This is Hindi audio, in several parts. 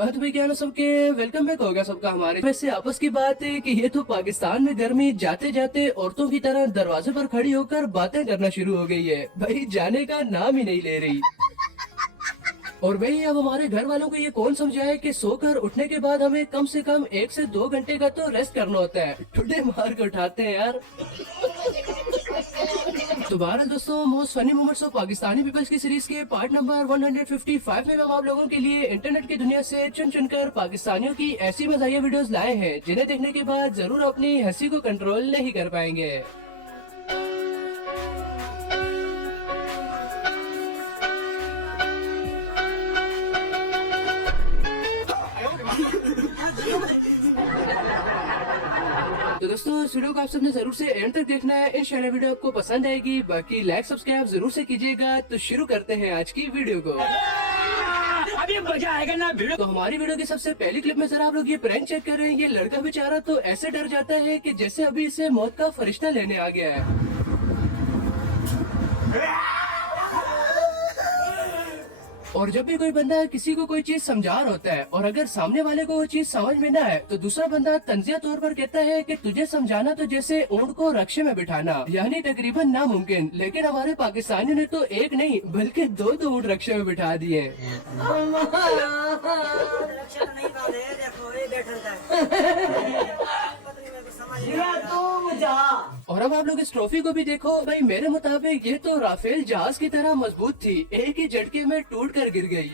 हाँ तो भाई क्या ना सबके वेलकम बैक हो गया सबका हमारे। वैसे आपस की बात है कि ये तो पाकिस्तान में गर्मी जाते जाते औरतों की तरह दरवाजे पर खड़ी होकर बातें करना शुरू हो गई है। भाई जाने का नाम ही नहीं ले रही। और भाई अब हमारे घर वालों को ये कौन समझाए कि सोकर उठने के बाद हमें कम से कम 1 से 2 घंटे का तो रेस्ट करना होता है। ठुड्डे मार के उठाते हैं यार। तो बहरहाल दोस्तों, most funny moments of Pakistani peoples की सीरीज के पार्ट नंबर 155 में हम आप लोगों के लिए इंटरनेट की दुनिया से चुन चुनकर पाकिस्तानियों की ऐसी मज़ाहिया वीडियोस लाए हैं जिन्हें देखने के बाद जरूर अपनी हंसी को कंट्रोल नहीं कर पाएंगे। तो दोस्तों इस वीडियो को आप सबने जरूर से एंड तक देखना है। इंशाल्लाह वीडियो आपको पसंद आएगी। बाकी लाइक सब्सक्राइब जरूर से कीजिएगा। तो शुरू करते हैं आज की वीडियो को। अभी मजा आएगा ना वीडियो। तो हमारी वीडियो की सबसे पहली क्लिप में जरा आप लोग ये प्रैंक चेक कर रहे हैं। ये लड़का बेचारा तो ऐसे डर जाता है कि जैसे अभी इसे मौत का फरिश्ता लेने आ गया है। और जब भी कोई बंदा किसी को कोई चीज समझा रहा होता है और अगर सामने वाले को वो चीज समझ में ना आए तो दूसरा बंदा तंजिया तौर पर कहता है कि तुझे समझाना तो जैसे ऊंट को रक्षे में बिठाना, यानी तकरीबन नामुमकिन। लेकिन हमारे पाकिस्तानियों ने तो एक नहीं बल्कि दो ऊंट रक्षे में बिठा दिए। और अब आप लोग इस ट्रॉफी को भी देखो। भाई मेरे मुताबिक ये तो राफेल जहाज की तरह मजबूत थी, एक ही झटके में टूट कर गिर गई।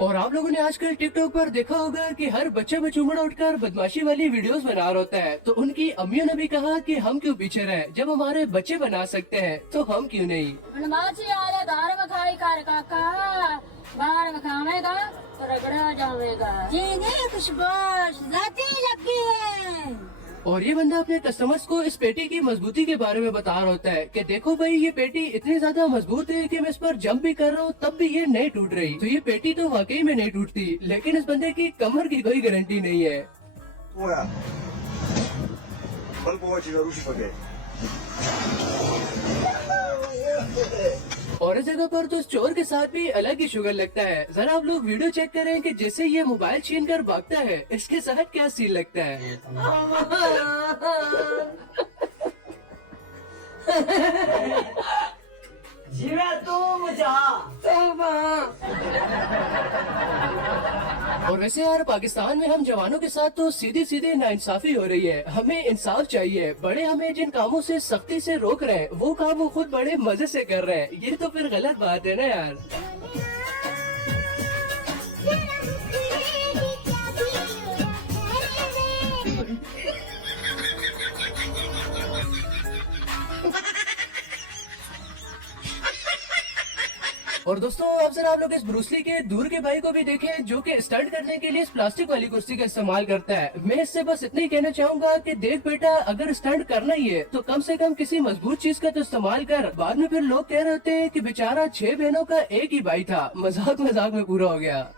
और आप लोगों ने आजकल टिकटॉक पर देखा होगा कि हर बच्चा बचूंगड़ा उठकर बदमाशी वाली वीडियोस बना रहा होता है। तो उनकी अम्मियों ने भी कहा कि हम क्यों पीछे रहे, जब हमारे बच्चे बना सकते हैं तो हम क्यों नहीं। बाहर में खाएगा तो रगड़ा जाएगा। खुशबोश लगी है। और ये बंदा अपने कस्टमर्स को इस पेटी की मजबूती के बारे में बता रहा होता है कि देखो भाई ये पेटी इतनी ज्यादा मजबूत है कि मैं इस पर जंप भी कर रहा हूँ तब भी ये नहीं टूट रही। तो ये पेटी तो वाकई में नहीं टूटती, लेकिन इस बंदे की कमर की कोई गारंटी नहीं है। और इस जगह पर तो इस चोर के साथ भी अलग ही शुगर लगता है। जरा आप लोग वीडियो चेक करें कि जैसे ये मोबाइल छीन कर भागता है, इसके साथ क्या सीन लगता है। और वैसे यार पाकिस्तान में हम जवानों के साथ तो सीधे सीधे नाइंसाफी हो रही है। हमें इंसाफ चाहिए। बड़े हमें जिन कामों से सख्ती से रोक रहे हैं वो काम वो खुद बड़े मजे से कर रहे हैं। ये तो फिर गलत बात है ना यार। और दोस्तों अब जरा आप लोग इस ब्रूसली के दूर के भाई को भी देखें जो कि स्टंट करने के लिए इस प्लास्टिक वाली कुर्सी का इस्तेमाल करता है। मैं इससे बस इतना ही कहना चाहूंगा कि देख बेटा, अगर स्टंट करना ही है तो कम से कम किसी मजबूत चीज का तो इस्तेमाल कर। बाद में फिर लोग कह रहे होते हैं कि बेचारा 6 बहनों का एक ही भाई था। मजाक मजाक में पूरा हो गया।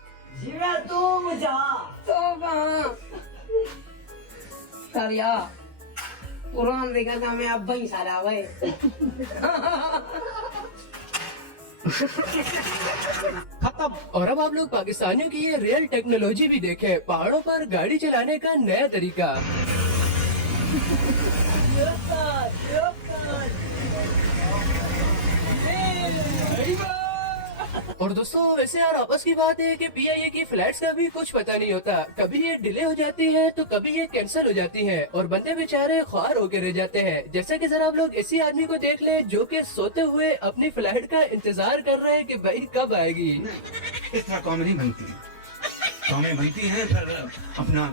और अब आप लोग पाकिस्तानियों की ये रियल टेक्नोलॉजी भी देखें। पहाड़ों पर गाड़ी चलाने का नया तरीका। और दोस्तों वैसे यार आपस की बात है कि PIA की फ्लाइट्स का भी कुछ पता नहीं होता। कभी ये डिले हो जाती है तो कभी ये कैंसिल हो जाती है और बंदे बेचारे ख्वार होकर रह जाते हैं। जैसे कि जरा आप लोग इसी आदमी को देख लें जो कि सोते हुए अपनी फ्लाइट का इंतजार कर रहे हैं कि भाई कब आएगी। इतना कॉमेडी बनती है, कॉमेडी बनती है फिर अपना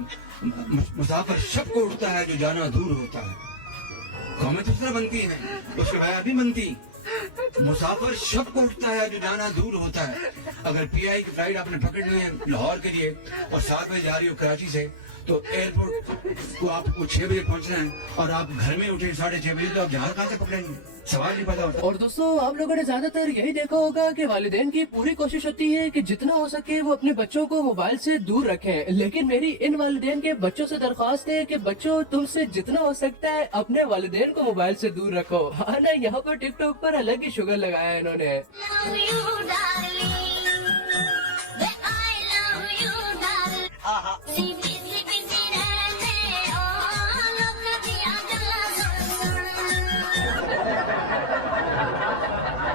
मुसाफिर शक को उठता है जो जाना दूर होता है। कॉमेडी दूसरा बनती है, उसके बाद भी बनती मुसाफिर शक को उठता है जो जाना दूर होता है। अगर PI की फ्लाइट आपने पकड़नी है लाहौर के लिए और 7 बजे जा रही हो कराची से, तो एयरपोर्ट को आपको 6 बजे पहुंचना है और आप घर में उठे 6:30 बजे, तो आप जहाज कहाँ से पकड़ेंगे? सवाल नहीं पैदा होता। और दोस्तों आप लोगों ने ज्यादातर यही देखा होगा कि वालिदैन की पूरी कोशिश होती है कि जितना हो सके वो अपने बच्चों को मोबाइल से दूर रखें, लेकिन मेरी इन वालिदैन के बच्चों से दरख्वास्त है कि बच्चों तुमसे जितना हो सकता है अपने वालिदैन को मोबाइल से दूर रखो। हाँ ना, यहाँ पर टिकटॉक पर अलग ही शुगर लगाया है इन्होंने। love you, darling. I love you, darling. Busy, busy रहते हो, लोग दिया जला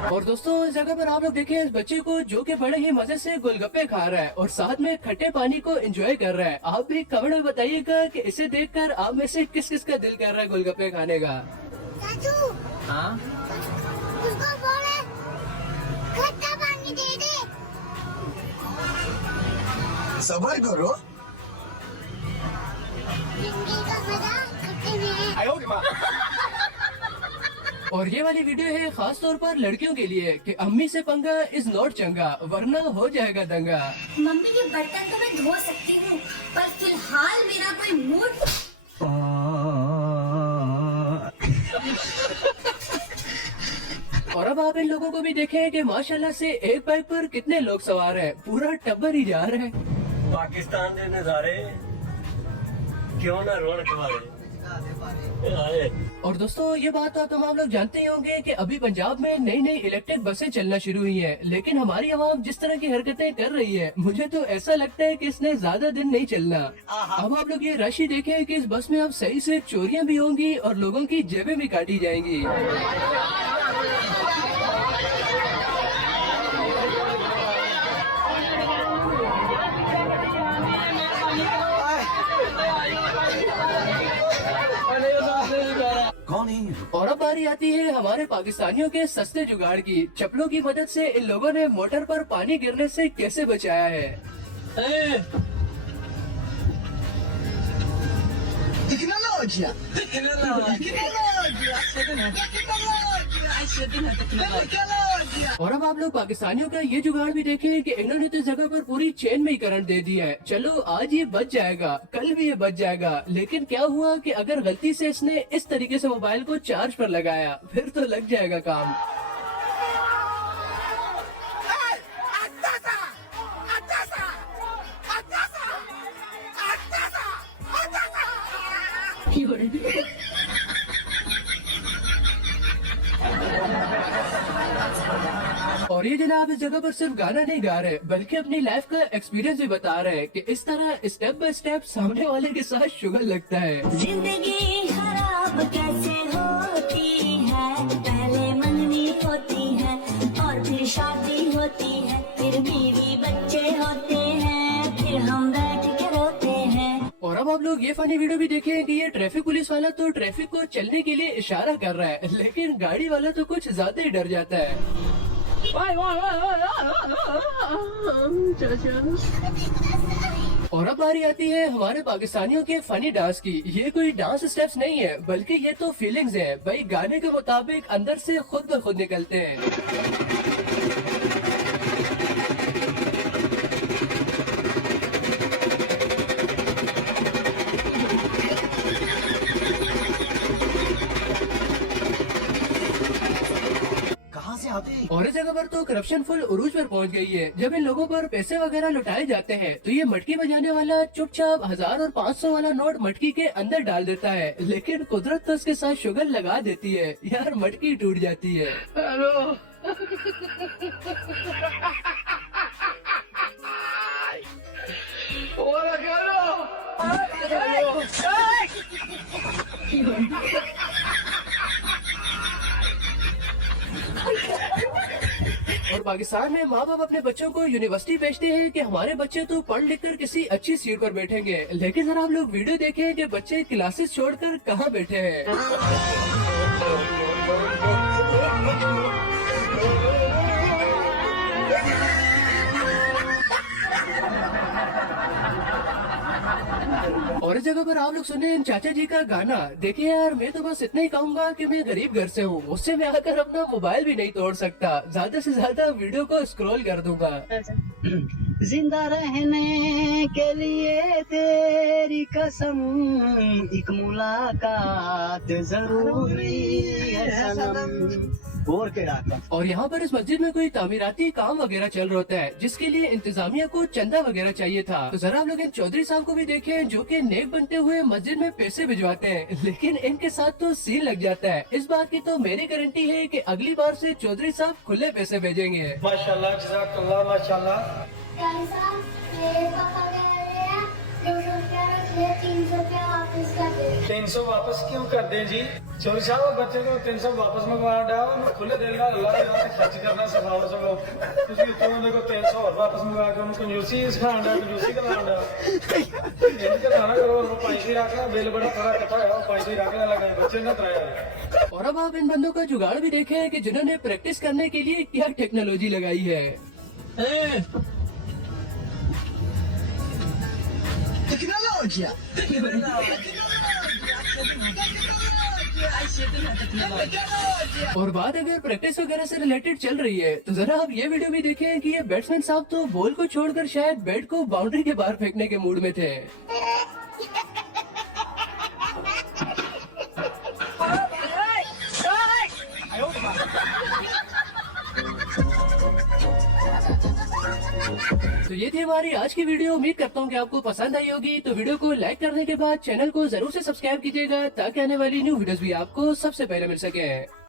और दोस्तों इस जगह पर आप लोग देखें इस बच्चे को जो कि बड़े ही मजे से गोलगप्पे खा रहा है और साथ में खट्टे पानी को एंजॉय कर रहा है। आप भी कमेंट में बताइएगा कि इसे देखकर आप में से किस किस का दिल कर रहा है गोलगप्पे खाने का। चाचू, हाँ उसको बोले खट्टा पानी दे दे। सबर करो। जिंदगी का मजा खट्टे में है। और ये वाली वीडियो है खास तौर पर लड़कियों के लिए कि अम्मी से पंगा इज नॉट चंगा वरना हो जाएगा दंगा। मम्मी के बर्तन तो मैं धो सकती हूँ, पर फिलहाल मेरा कोई मूड। और अब आप इन लोगों को भी देखें कि माशाल्लाह से एक बाइक पर कितने लोग सवार हैं, पूरा टब्बर ही जा रहे हैं। पाकिस्तान के नजारे क्यों ना रौनक वाले। और दोस्तों ये बात तो तमाम लोग जानते ही होंगे कि अभी पंजाब में नई नई इलेक्ट्रिक बसें चलना शुरू हुई हैं, लेकिन हमारी आवाम जिस तरह की हरकतें कर रही है मुझे तो ऐसा लगता है कि इसने ज्यादा दिन नहीं चलना। अब आप लोग ये राशि देखें कि इस बस में अब सही से चोरियां भी होंगी और लोगों की जेबें भी काटी जाएंगी। कौन है? और अब बारी आती है हमारे पाकिस्तानियों के सस्ते जुगाड़ की। चप्पलों की मदद से इन लोगों ने मोटर पर पानी गिरने से कैसे बचाया है। टेक्नोलॉजिया। और अब आप लोग पाकिस्तानियों का ये जुगाड़ भी देखें कि इन्होंने तो इस जगह पर पूरी चेन में ही करंट दे दिया है। चलो आज ये बच जाएगा, कल भी ये बच जाएगा, लेकिन क्या हुआ कि अगर गलती से इसने इस तरीके से मोबाइल को चार्ज पर लगाया फिर तो लग जाएगा काम। और ये जनाब इस जगह पर सिर्फ गाना नहीं गा रहे बल्कि अपनी लाइफ का एक्सपीरियंस भी बता रहे हैं कि इस तरह स्टेप बाय स्टेप सामने वाले के साथ शुगर लगता है। जिंदगी खराब कैसे होती है, पहले मननी होती है और फिर शादी होती है, फिर बीवी बच्चे होते हैं, फिर हम बैठ के रोते हैं। और अब आप लोग ये फनी वीडियो भी देखें कि ये ट्रैफिक पुलिस वाला तो ट्रैफिक को चलने के लिए इशारा कर रहा है, लेकिन गाड़ी वाला तो कुछ ज्यादा ही डर जाता है। और अब बारी आती है हमारे पाकिस्तानियों के फनी डांस की। ये कोई डांस स्टेप्स नहीं है बल्कि ये तो फीलिंग्स है भाई, गाने के मुताबिक अंदर से खुद ब खुद निकलते हैं। कहाँ से आते हैं? और इस जगह पर तो करप्शन फुल उरूज पर पहुंच गई है। जब इन लोगों पर पैसे वगैरह लुटाए जाते हैं तो ये मटकी बजाने वाला चुपचाप 1000 और 500 वाला नोट मटकी के अंदर डाल देता है, लेकिन कुदरत तो उसके साथ शुगर लगा देती है यार, मटकी टूट जाती है। और पाकिस्तान में माँ बाप अपने बच्चों को यूनिवर्सिटी भेजते हैं कि हमारे बच्चे तो पढ़ लिख कर किसी अच्छी सीट पर बैठेंगे, लेकिन जरा आप लोग वीडियो देखें कि बच्चे क्लासेस छोड़कर कहाँ बैठे हैं। और इस जगह पर आप लोग सुने इन चाचा जी का गाना। देखिए यार, मैं तो बस इतना ही कहूंगा कि मैं गरीब घर से हूँ, उससे मैं आकर अपना मोबाइल भी नहीं तोड़ सकता, ज्यादा से ज्यादा वीडियो को स्क्रॉल कर दूंगा। जिंदा रहने के लिए तेरी कसम एक मुलाकात जरूरी है सनम। और के रात और यहाँ पर इस मस्जिद में कोई तामीराती काम वगैरह चल रहा होता है, जिसके लिए इंतजामिया को चंदा वगैरह चाहिए था। तो जरा आप लोग इन चौधरी साहब को भी देखें, जो कि नेक बनते हुए मस्जिद में पैसे भिजवाते हैं, लेकिन इनके साथ तो सीन लग जाता है। इस बात की तो मेरी गारंटी है कि अगली बार से चौधरी साहब खुले पैसे भेजेंगे। माशाल्लाह जज़ाकल्लाह माशाल्लाह। मेरे पापा कह रहे हैं 200 रुपया रख ले, 300 रुपया वापस कर दे। 300 वापस क्यों कर दें जी? चोरी साहब बच्चे को 300 वापस मंगवा डाल, मैं खुले दिल नाल अल्लाह दे नाम ते खर्च करना सिखाओ सगो। ਤੁਸੀਂ ਉੱਤੋਂ ਉਹਦੇ ਕੋਲ 300 ਹੋਰ ਵਾਪਸ ਮੰਗਵਾ ਕੇ ਉਹਨੂੰ ਕੰਜੂਸੀ ਸਿਖਾਉਣ ਦਾ, ਕੰਜੂਸੀ ਕਰਾਉਣ ਦਾ। ਇਹ ਤਾਂ ਨਾ ਕਰੋ, ਉਹ 500 ਰੱਖ ਲੈ, ਬਿੱਲ ਬੜਾ ਥੋੜਾ ਇਕੱਠਾ ਹੋਇਆ, ਉਹ 500 ਰੱਖ ਲੈ, ਲਗਾ ਬੱਚੇ ਨਾ ਤਰਾਇਆ। और अब आप इन बंदों का जुगाड़ भी देखें कि जिन्होंने प्रैक्टिस करने के लिए क्या टेक्नोलॉजी लगाई है। टेक्नोलॉजिया और बात अगर प्रैक्टिस वगैरह से रिलेटेड चल रही है, तो जरा आप ये वीडियो भी देखें कि ये बैट्समैन साहब तो बॉल को छोड़कर शायद बैट को बाउंड्री के बाहर फेंकने के मूड में थे। तो ये थी हमारी आज की वीडियो। उम्मीद करता हूँ कि आपको पसंद आई होगी। तो वीडियो को लाइक करने के बाद चैनल को जरूर से सब्सक्राइब कीजिएगा, ताकि आने वाली न्यू वीडियोस भी आपको सबसे पहले मिल सके।